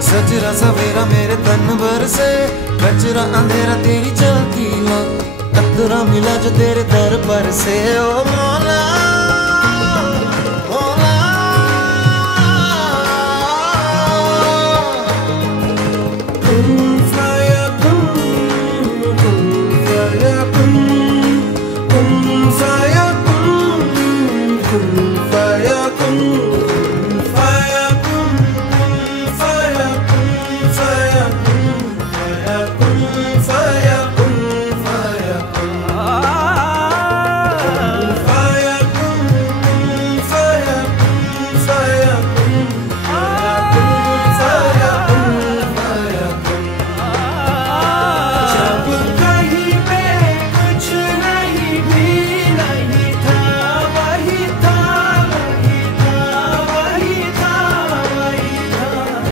सजरा सवेरा मेरे तन भर से, कचरा अंधेरा तेरी चलती ला, कतरा मिला जो तेरे दर पर से। ओ मौला मौला